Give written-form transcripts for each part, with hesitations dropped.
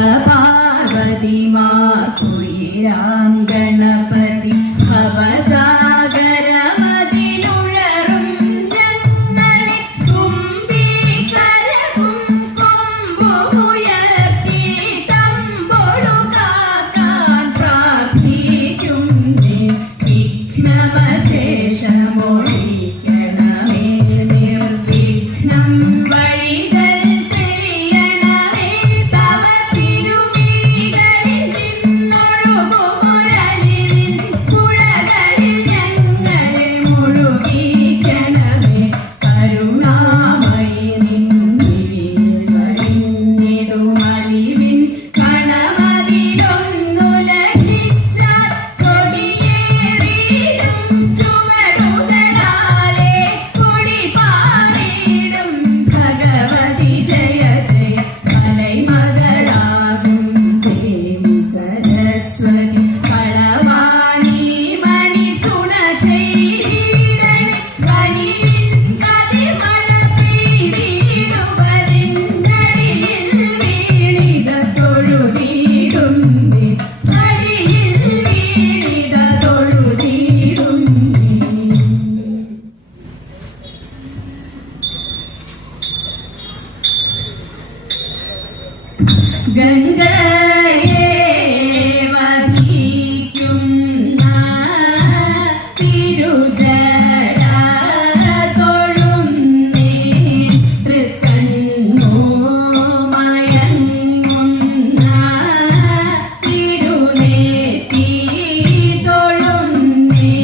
ശിവപാർവതിമാർക്കുയിരാം ഗണപതി ഭവസാഗരമതിലുഴറും ഞങ്ങളെ തുമ്പിക്കരവും കൊമ്പുയർത്തി തമ്പൊടു കാക്കാൻ പ്രാർത്ഥിക്കും വിഘ്നമശേഷമൊഴിക്കണമേ നിർവിഘ്നം വഴികൾ തെളിയണമേ തവ തിരുമിഴികളിൽ നിന്നൊഴുകുമൊരലിവിൻ പുഴകളിൽ ഞങ്ങളെ മുഴുകിക്കണമേ കരുണാമയി നിന്നിവിൽ വഴിഞ്ഞിടുമലിവിൻ കണമതിലൊന്നു ലഭിച്ചാൽ ചൊടിയേറിയിടും ചുവടുകളാലെ കൊടിപാറിയിടും ഭഗവതി ജയ ജയ മലൈമകളാകും ദേവി സരസ്വതി കളവാണി മണി തുണ ചെയ്തിടണേ കനിവിൻ കതിർമഴ പെയ്തിടുവതിന്നടിയിൽ വീണിത തൊഴുതിടും അടിയിൽ വീണിത തൊഴുതിടും ഗംഗയെ വധിക്കുന്ന തിരുജട തൊഴുന്നേ തൃക്കണ്ണു മയങ്ങുന്ന തിരുനേറ്റി തൊഴുന്നേ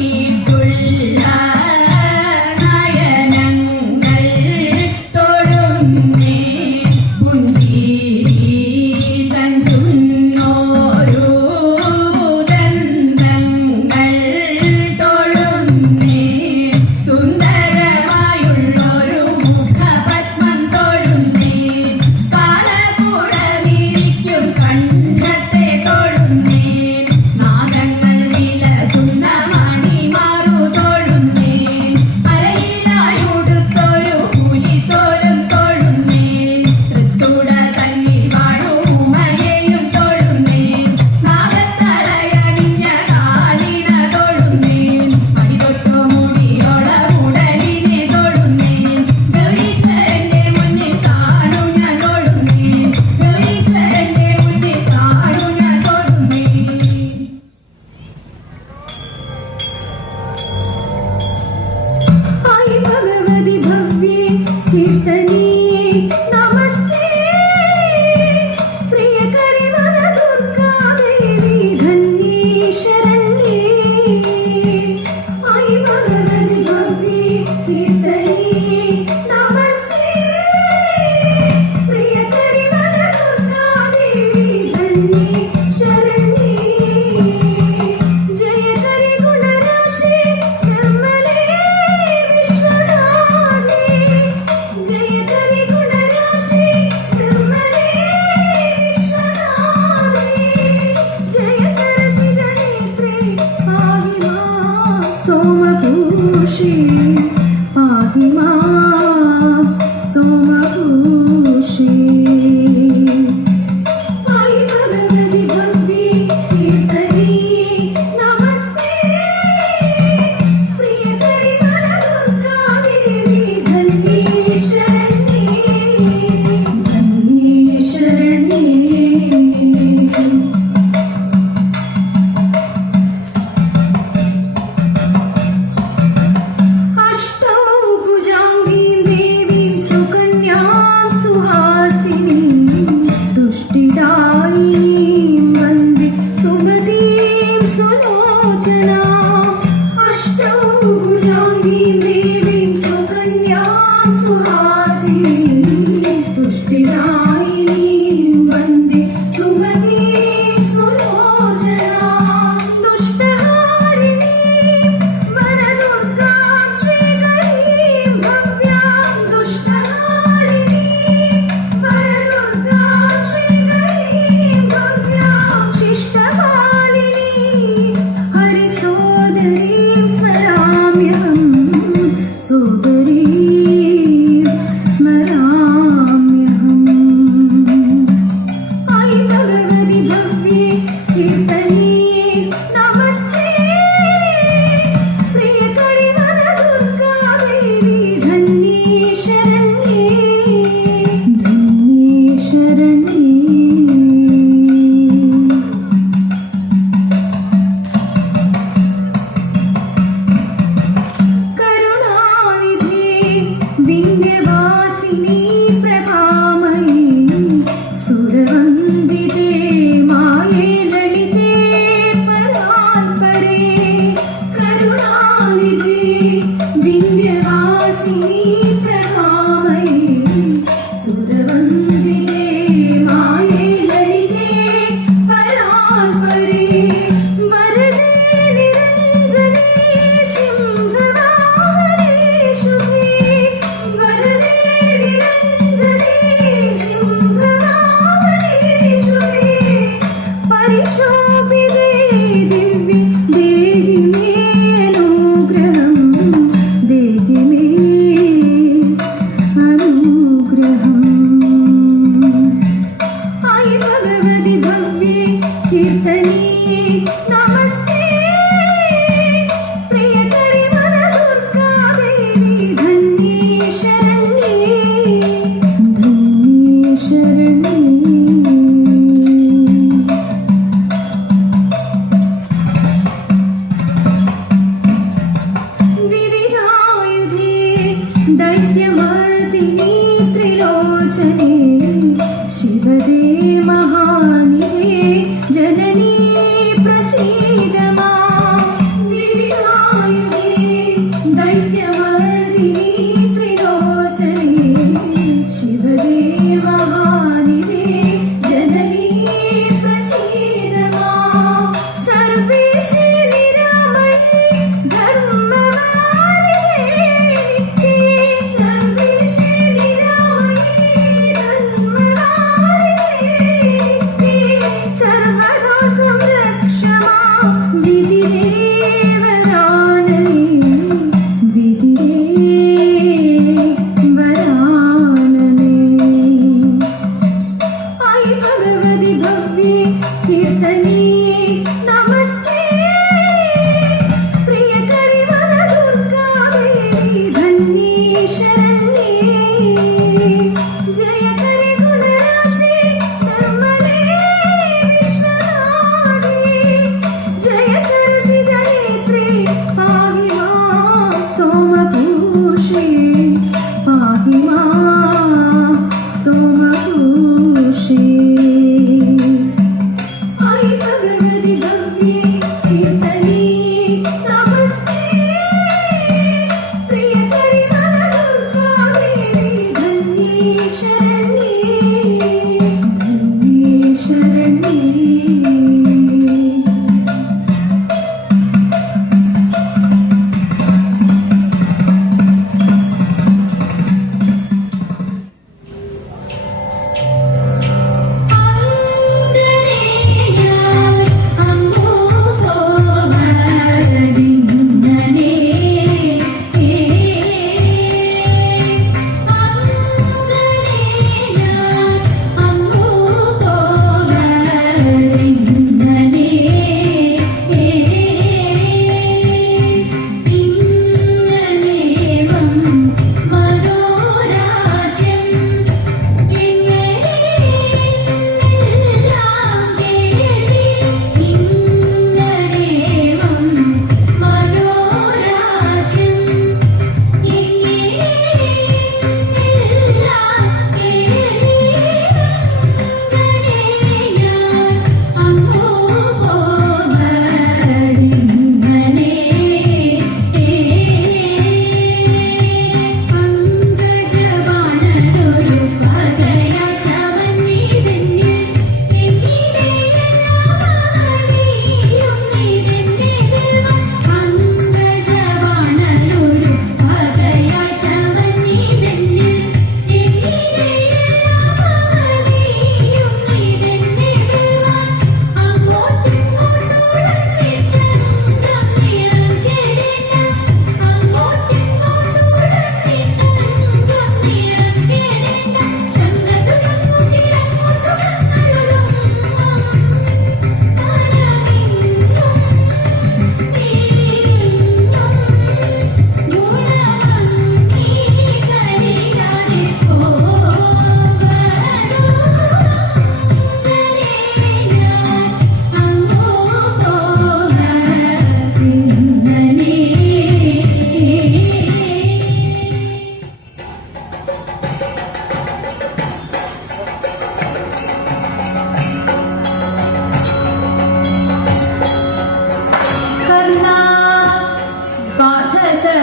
കരുണാകരമായിട്ടുള്ള നയനങ്ങൾ തൊഴുന്നേ പുഞ്ചിരി തഞ്ചുന്നോരു ദന്തങ്ങൾ തൊഴുന്നേ സുന്ദരമായുള്ളൊരു മുഖപത്മം തൊഴുന്നേ കാളകൂടമിരിക്കും കണ്ഠത്തെ തൊഴുന്നേ നാഗങ്ങൾ വിലസുന്ന മണിമാറു തൊഴുന്നേ അരയിലായുടുത്തൊരു പുലിത്തോലും തൊഴുന്നേ തൃത്തുട തന്നിൽ വാഴും ഉമയെയും തൊഴുന്നേ നാഗത്തളയണിഞ്ഞ കാലിന തൊഴുന്നേ മണിതൊട്ടു മുടിയോള ഉടലിനെ തൊഴുന്നേ ഗൗരീശ്വരന്റെ മുന്നിൽ കാണു ഞാൻ തൊഴുന്നേ ഗൗരീശ്വരന്റെ മുന്നിൽ കാണു ഞാൻ തൊഴുന്നേ ആയി ഭഗവതി ഭവ്യേ കീർത്തനീയേ നമസ്തേ പ്രിയകരി വനദുർഗാ ദേവി ധന്യേ ശരണ്യേ ആയി ഭഗവതി ഭവ്യേ കീർത്തനീയേ നമസ്തേ പ്രിയകരി വനദുർഗാ ദേവി ധന്യേ ശരണ്യേ ജയകരി ഗുണരാശി നിർമ്മലേ വിശ്വനാഥേ ജയകരി ഗുണരാശി നിർമ്മലേ വിശ്വനാഥേ ജയ സരസിജ നേത്രേ പാഹി മാം സോമഭൂഷി പാഹി മാം സോമഭൂഷി ആയി ഭഗവതി ഭവ്യേ കീർത്തനീയേ നമസ്തേ പ്രിയകരി വനദുർഗാ ദേവി ധന്യേ ശരണ്യേ ശരണ്യേ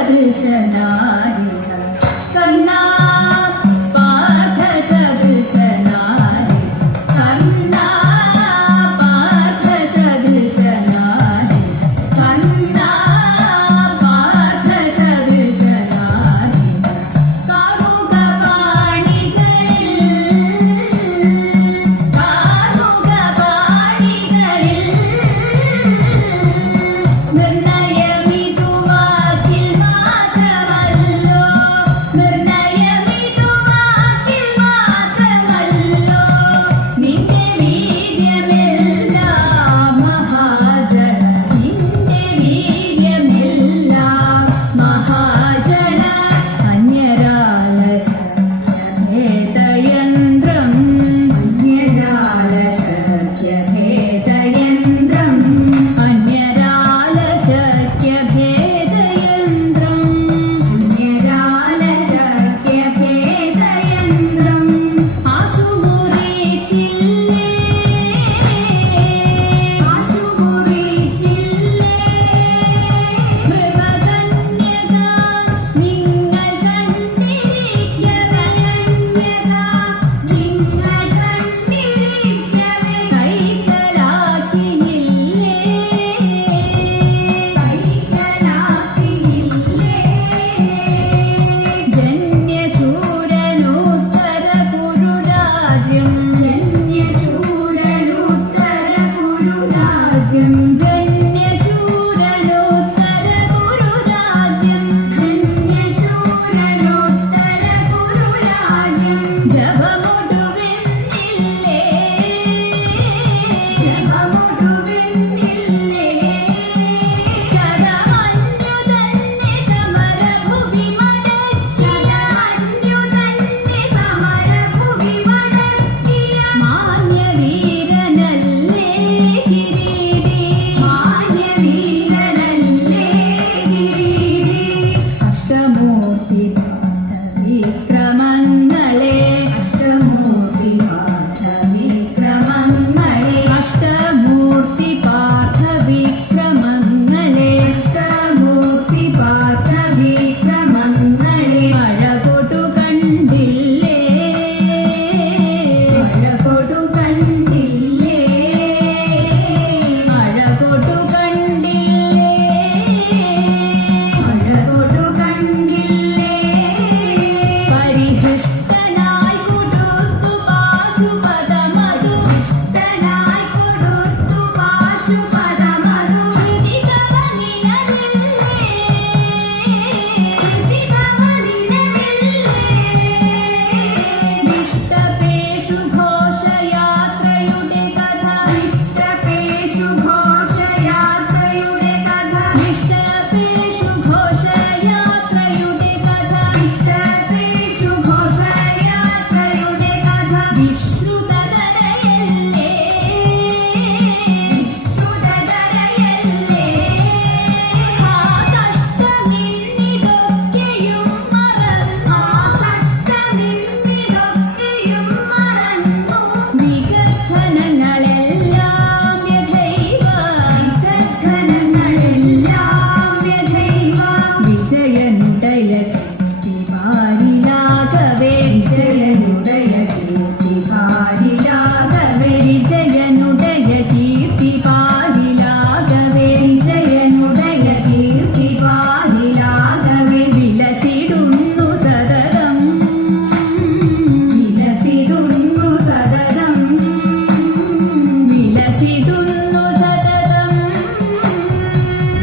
സദൃശനാരിക കർണാ പാർത്ഥ സദൃശനാരി കർണാ പാർത്ഥ സദൃശനാരി കർണാ പാർത്ഥ സദൃശനാരി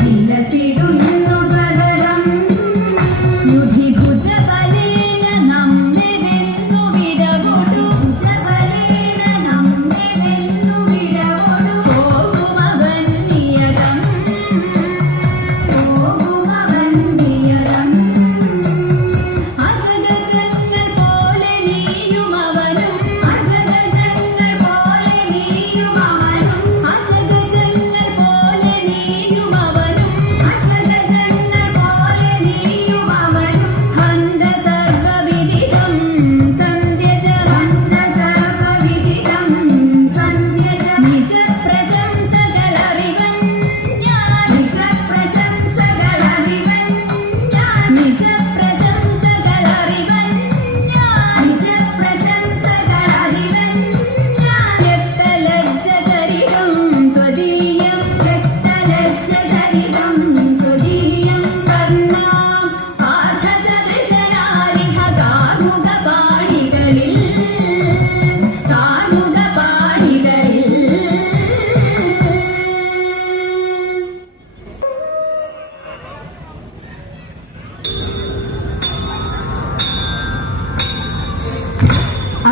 വിലസിടുന്നു സദരം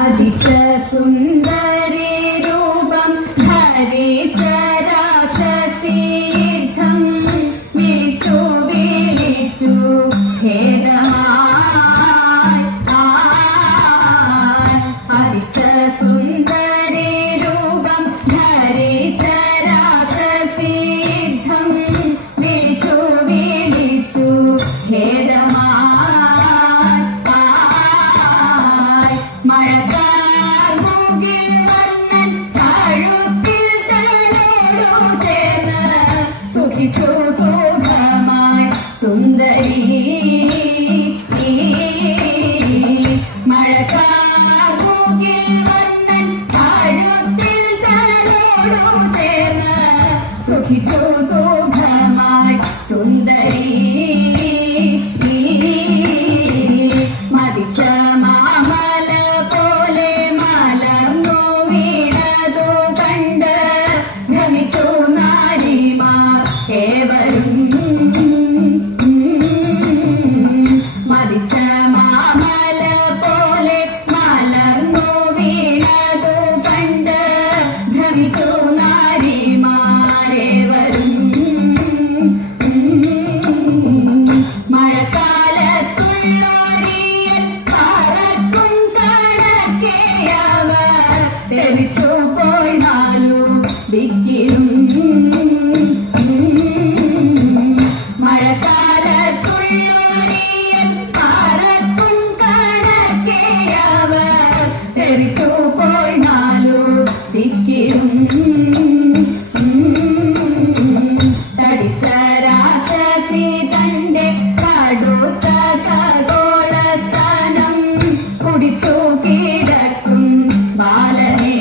മതിച്ച സുന്ദരി രൂപം ധരിച്ച രാക്ഷസീർത്ഥം വിളിച്ചു വിളിച്ചു ഭേദമായി മതിച്ച സുന്ദരി രൂപം ധരിച്ച രാക്ഷസീർത്ഥം വിളിച്ചു വിളിച്ചു ഭേദമായി മഴകാർമുകിൽ വന്നൻ കഴുത്തിൽ തലോടു ചേർന്ന് സുഖിച്ചു സുഖമായി സുന്ദരി മഴകാർമുകിൽ വന്നൻ കഴുത്തിൽ തലോടു ചേർന്ന് സുഖിച്ചു സുഖമായി സുന്ദരി മതിച്ച മാമല പോലെ മലർന്നു വീണതു കണ്ട് ഭ്രമിച്ചു നാരിമാർ ഏവരും മതിച്ച മാമല പോലെ മലർന്നു വീണതു കണ്ട് ഭ്രമിച്ചു നാരിമാരേവരും മഴക്കാലത്തുള്ളോരിയൽ പറക്കും കണക്കെയവർ തെറിച്ചു പോയി നാലു ദിക്കിലും മഴക്കാലത്തുള്ളോരിയൽ പറക്കും കണക്കെയവർ തെറിച്ചു പോയി നാലു ദിക്കിലും തടിച്ച രാക്ഷസി തന്റെ കടുത്ത ഖഗോളസ്ഥാനം കുടിച്ചു കിടക്കും ബാലനെ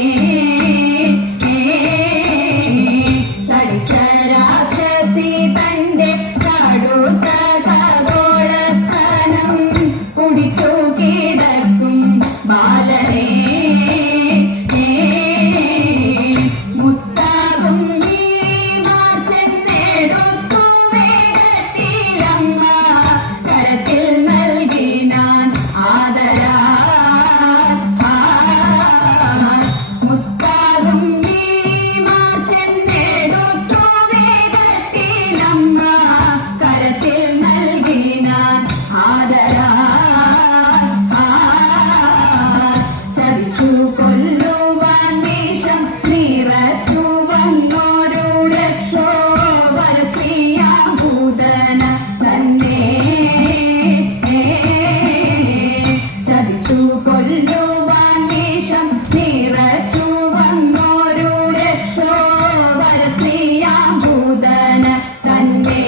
തടിച്ച രാക്ഷസി തന്റെ കടുത്ത ഖഗോളസ്ഥാനം കുടിച്ചു കിടക്കും ബാലനെ മുത്താകും ചെന്നെടുത്തു വേഗത്തിലമ്മ കരത്തിൽ നൽകിനാൻ ആദരാ മുത്താകും ചെന്നെടുത്തു വേഗത്തിലമ്മ കരത്തിൽ നൽകിനാൻ ആദരാ ചതിച്ചു കൊല്ലുവാൻ വേഷം നിറച്ചു വന്നോരു ലക്ഷോ വരസിയാഭൂതന തന്നെ ചതിച്ചു കൊല്ലുവാൻ വേഷം നിറച്ചു വന്നോരു ലക്ഷോ വരസിയാഭൂതന തന്നെ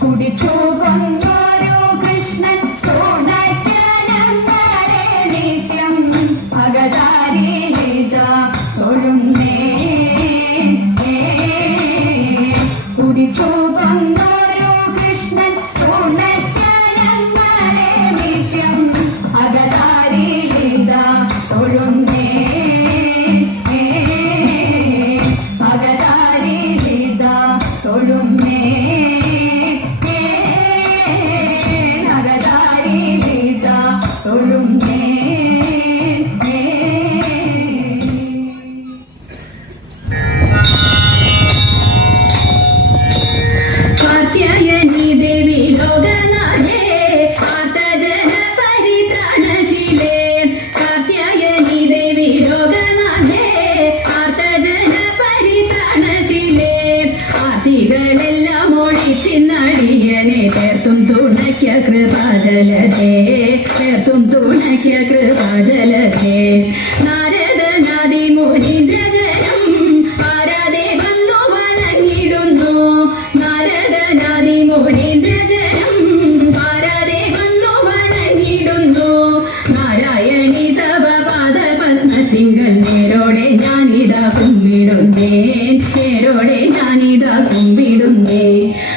കുടിച്ചു കൊന്നോരു കൃഷ്ണൻ തുണയ്ക്കനന്തരെ നിത്യം ഭഗതാരിലിത തൊഴുന്നേ കുടിച്ചു കൊന്നോരു കൃഷ്ണൻ തുണയ്ക്കനന്തരെ നിത്യം ഭഗതാരിലിത തൊഴുന്നേ ഭഗതാരിലിത തൊഴുന്നേ ഭഗതാരിലിത തൊഴുന്നേ കാത്യായനി ദേവി ലോകനാഥേ ആർത്തജന പരിത്രാണശീലേ കാത്യായനി ദേവി ലോകനാഥേ ആർത്തജന പരിത്രാണശീലേ ആർത്തികളെല്ലാം ഒഴിച്ചിന്നടിയനെ ചേർത്തും തുണയ്ക്ക കൃപാജലധേ ചേർത്തും തുണയ്ക്ക കൃപാജലധേ നാരദനാദി മുനീന്ദ്രജനം ആരാധേ വന്നു വണങ്ങിടുന്നു നാരദനാദി മുനീന്ദ്രജനം ആരാധേ വന്നു വണങ്ങിടുന്നു നാരായണി തവ പാദപത്മത്തിങ്കൽ നേരോടെ ഞാനിതാ കുമ്പിടുന്നേ നേരോടെ ഞാനിതാ കുമ്പിടുന്നേ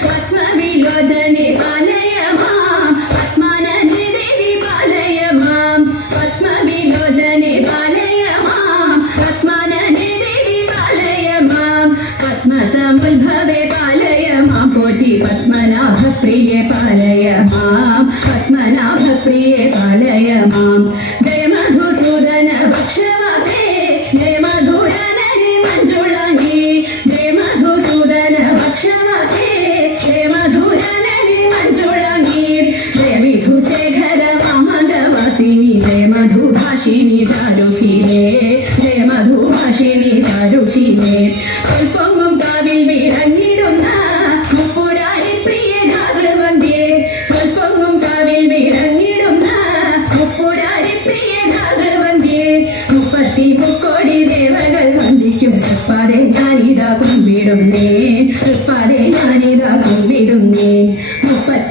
പത്മവിലോചനെ പാലയമാം പത്മാനന്ദി ദേവി പാലയമാം പത്മവിലോചനെ പാലയമാം പത്മാനന്ദി ദേവി പാലയമാം പത്മസമുദ്ഭവേ പാലയമാം പോറ്റി പത്മനാഭപ്രിയെ പാലയമാം പത്മനാഭപ്രിയെ പാലയ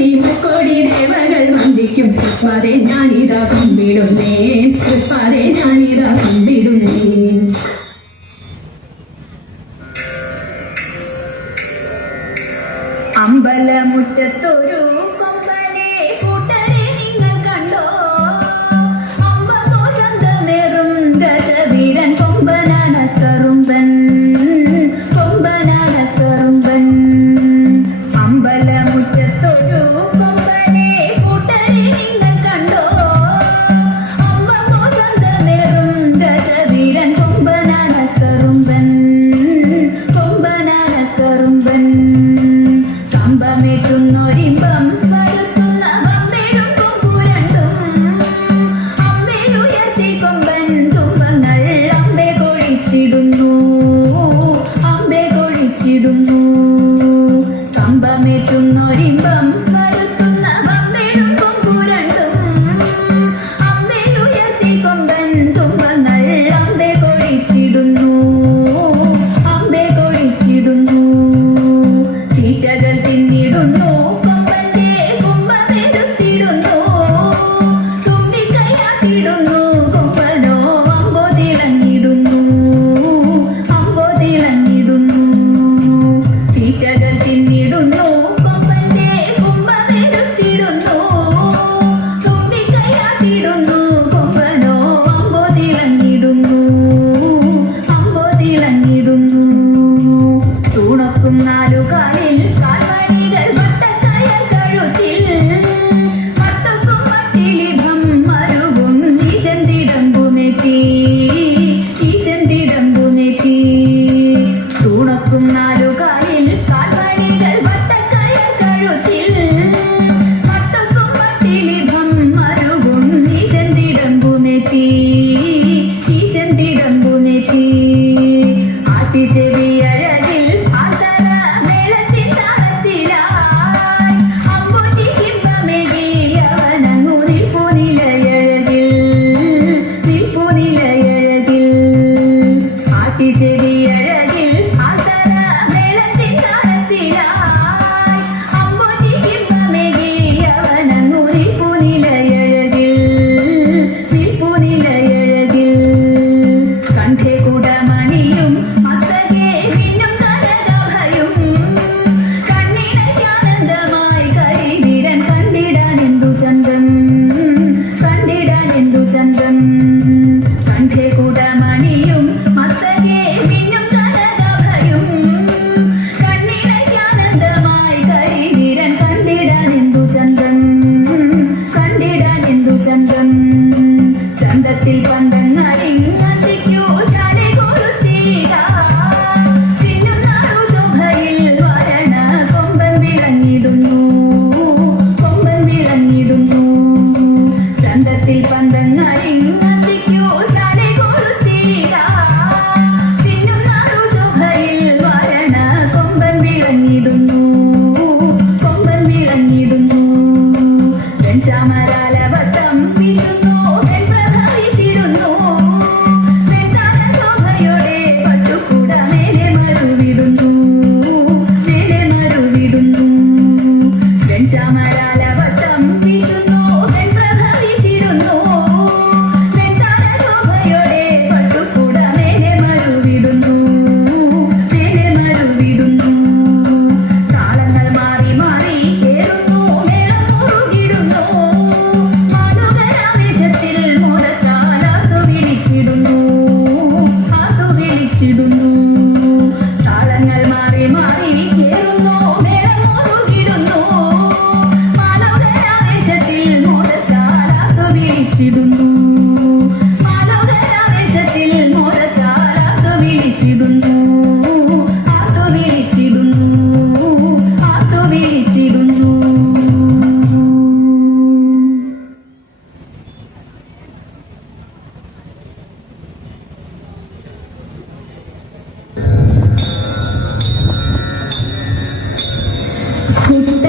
മുപ്പത്തി മുക്കോടി ദേവകൾ വന്ദിക്കും തൃപ്പാതെ ഞാനിതാ കുമ്പിടുന്നേ, തൃപ്പാതെ ഞാനിതാ കുമ്പിടുന്നേ. അമ്പലമുറ്റത്തൊരു കൊമ്പനെ കൂട്ടരെ നിങ്ങൾ കണ്ടോ, അമ്പതോ ചന്തമേറും ഗജവീരൻ കൊമ്പനാന കറുമ്പൻ, കൊമ്പനാന കറുമ്പൻ. അമ്പലമുറ്റത്തൊരു കൊമ്പനെ കൂട്ടരെ നിങ്ങൾ കണ്ടോ, അമ്പതോ ചന്തമേറും ഗജവീരൻ കൊമ്പനാന കറുമ്പൻ, കൊമ്പനാന കറുമ്പൻ. കമ്പമേറ്റുന്നൊരിമ്പം വരുത്തുന്ന വമ്പേഴും കൊമ്പുരണ്ടും, അമ്പേലുയർത്തി കൊമ്പൻ തുമ്പങ്ങൾ അമ്പെ കൊഴിച്ചിടുന്നു, അമ്പെ കൊഴിച്ചിടുന്നു. കമ്പമേറ്റുന്നൊരിമ്പം വരുത്തുന്ന വമ്പേഴും കൊമ്പുരണ്ടും, അമ്പേലുയർത്തി കൊമ്പൻ തുമ്പങ്ങൾ അമ്പെ കൊഴിച്ചിടുന്നു, അമ്പെ കൊഴിച്ചിടുന്നു. തീറ്റകൾ തിന്നിടുന്നു കൊമ്പന്റെ കുമ്പമെടുത്തിടുന്നു, തുമ്പിക്കൈയാത്തിടുന്നു കൊമ്പനോ അമ്പോ തിളങ്ങിടുന്നു, അമ്പോ തിളങ്ങിടുന്നു. തീറ്റകൾ തിന്നിടുന്നു കൊമ്പന്റെ കുമ്പമെടുത്തിടുന്നു, തുമ്പിക്കൈയാത്തിടുന്നു കൊമ്പനോ അമ്പോ തിളങ്ങിടുന്നു, അമ്പോ തിളങ്ങിടുന്നു. തൂണക്കും നാലുകാലിൽ കാൽവടികൾ വട്ടക്കയർ കഴുത്തിൽ, മത്തക്കും മത്തിലിഭം മരുവും ഈശന്തിടമ്പുനെത്തി, ഈശന്തിടമ്പുനെത്തി. തൂണക്കും നാലുകാലിൽ കാൽവടികൾ വട്ടക്കയർ കഴുത്തിൽ, മത്തക്കും മത്തിലിഭം മരുവും ഈശന്തിടമ്പുനെത്തി, ഈശന്തിടമ്പുനെത്തി. ആട്ടിച്ചെവിയഴകിൽ ആതര മേളത്തിൻ താളത്തിലായി, അമ്പൂറ്റി കിമ്പമേകി അവനങ്ങു നിൽപ്പുനിലയഴകിൽ, നിൽപ്പുനിലയഴകിൽ. ആട്ടിച്ചെവിയഴകിൽ ആതര മേളത്തിൻ താളത്തിലായി, അമ്പൂറ്റി കിമ്പമേകി അവനങ്ങു നിൽപ്പുനിലയഴകിൽ, നിൽപ്പുനിലയഴകിൽ. കണ്ഠേ കുടമണിയും മസ്തകേ മിന്നും കനകഭയും, കണ്ണിനയ്ക്കാനന്ദമായി കരിവീരൻ കണ്ടിടാൻ എന്തു ചന്തം, കണ്ടിടാൻ എന്തു ചന്തം. കണ്ഠേ കുടമണിയും മസ്തകേ മിന്നും കനകഭയും, കണ്ണിനയ്ക്കാനന്ദമായി കരിവീരൻ കണ്ടിടാൻ എന്തു ചന്തം, കണ്ടിടാൻ എന്തു ചന്തം. ചന്തത്തിൽ പന്തങ്ങളിങ്ങന്തിക്കു ചാടി കൊളുത്തീരാ, ചിന്നുനാറു ശോഭയിൽ വരണ കൊമ്പൻ വിളങ്ങിടുന്നു, കൊമ്പൻ വിളങ്ങിടുന്നു. ചന്തത്തിൽ പന്തങ്ങളിങ്ങന്തിക്കു ചാടി കൊളുത്തീരാ, ചിന്നുനാറു ശോഭയിൽ വരണ കൊമ്പൻ വിളങ്ങിടുന്നു, കൊമ്പൻ വിളങ്ങിടുന്നു. വെഞ്ചാമരാലവട്ടം വീശുന്നു വെൺപ്രഭ വീശിടുന്നു, വെൺതാര ശോഭയോടെ പട്ടുകൂട മേലെ മരുവിടുന്നു, മേലെ മരുവിടുന്നു. വെഞ്ചാമരാലവട്ടം വീശുന്നു വെൺപ്രഭ വീശിടുന്നു, വെൺതാര ശോഭയോടെ പട്ടുകൂട മേലെ മരുവിടുന്നു, മേലെ മരുവിടുന്നു. താളങ്ങൾ മാറി മാറി ഏറുന്നു മേളം മുറുകിടുന്നു, മാനുകരാവേശത്തിൽ മോദത്താൽ ആർത്തു വിളിച്ചിടുന്നു, ആർത്തു വിളിച്ചിടുന്നു. താളങ്ങൾ മാറി മാറി ഏറുന്നു മേളം മുറുകിടുന്നു, മാനുകരാവേശത്തിൽ മോദത്താൽ ആർത്തു വിളിച്ചിടുന്നു, മാനുകരാവേശത്തിൽ മോദത്താൽ ആർത്തു വിളിച്ചിടുന്നു, ആർത്തു വിളിച്ചിടുന്നു, ആർത്തു വിളിച്ചിടുന്നു. കുട്ട